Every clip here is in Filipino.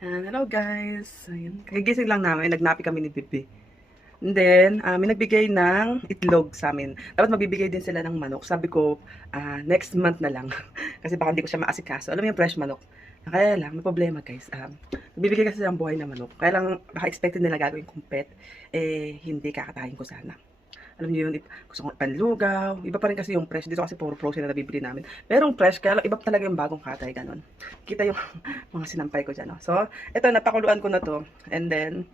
Yan, hello guys. Ayun. Kagigising lang namin, nagnapi kami ni Bibi. And then, ah, may nagbigay ng itlog sa amin. Dapat magbibigay din sila ng manok. Sabi ko, ah, next month na lang. kasi baka hindi ko siya maasikaso. Alam mo yung fresh manok. Kaya lang, may problema guys. Um, nagbibigay kasi ng buhay na manok. Kaya lang, baka expected nila gagawin kong pet. Eh, hindi kakatayin ko sana. Alam niyo yun, gusto kong panlugaw. Iba pa rin kasi yung fresh. Dito kasi puro frozen na nabibili namin. Merong fresh, kaya iba talaga yung bagong katay. Ganon. Kita yung mga sinampay ko dyan. No? So, ito, napakuluan ko na to. And then,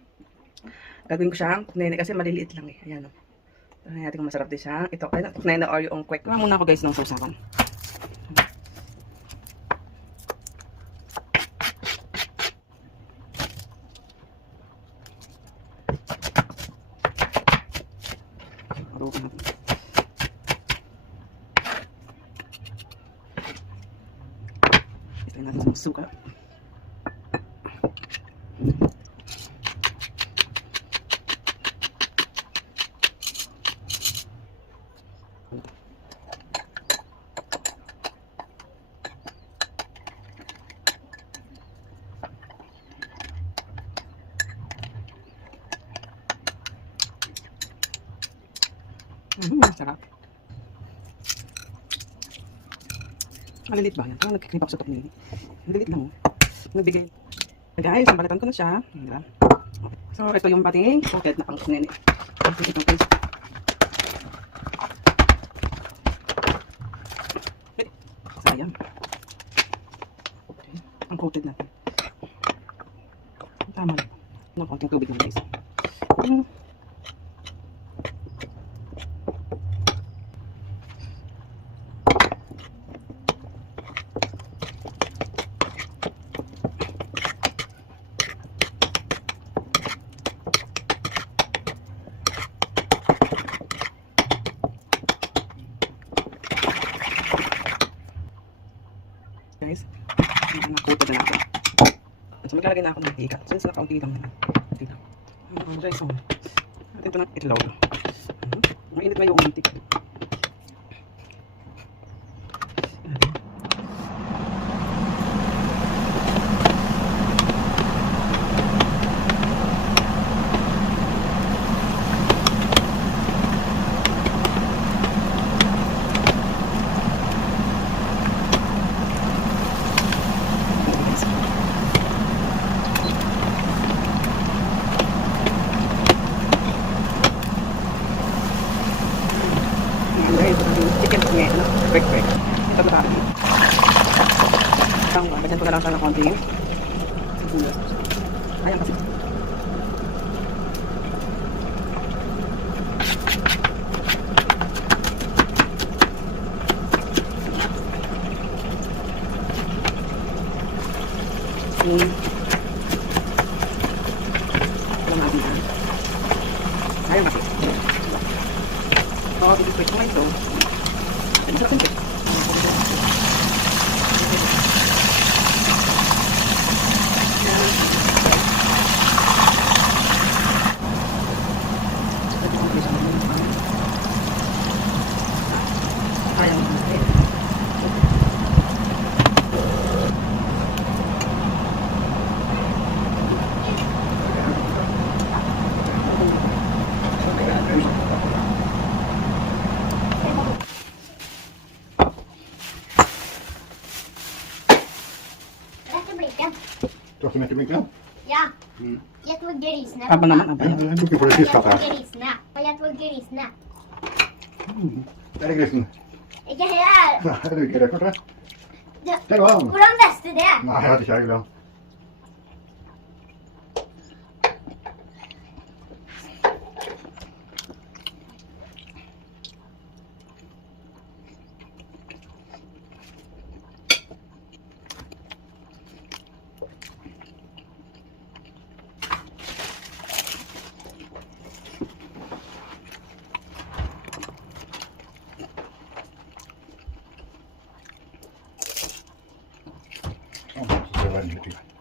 gagawin ko siyang nene kasi maliliit lang eh. Ayan o. Ito natin kung masarap din siya. Ito, ay, nene or yung quick. Kuha muna ako guys ng sausawan. Halukan natin. Ito natin sa suka. Mm, sarap. Malilit ba yan? Parang nagkikrip ako sa tok nini. Malilit lang. oh. Nagbigay. Guys, balitan ko na siya. Diba? So, ito yung pating pocket na pang yung pang Sayang. Okay. Ang coated natin. Tama lang. Ng konting tubig lang guys. Mm. Guys. Ang nakuta na natin. So, maglalagay na ako ng ikat. Since nakaunti lang naman. Unti lang. Ano guys, so. Natin ito ng itlog. Mhm. Mainit na yung mantik. Ayan guys, yung chicken ngayon, ano? Break, break. Ito na tayo. Bagyan ko na lang siya konting sibuyas. Ayan kasi. Hmm. Alam natin yan. Ayan kasi. Oh, this is quick point though. It's a simple. Tapos tumikimik lang? Yeah. Hmm. Kaya tuwag giris na. Apa naman? Apa yan? I'm looking for the fish ka pa. Kaya tuwag giris na. Kaya tuwag Ikke her. Nei, du ikke rekker det. Det. Hvordan visste du det? Nei, jeg vet ikke jeg glemt. vanity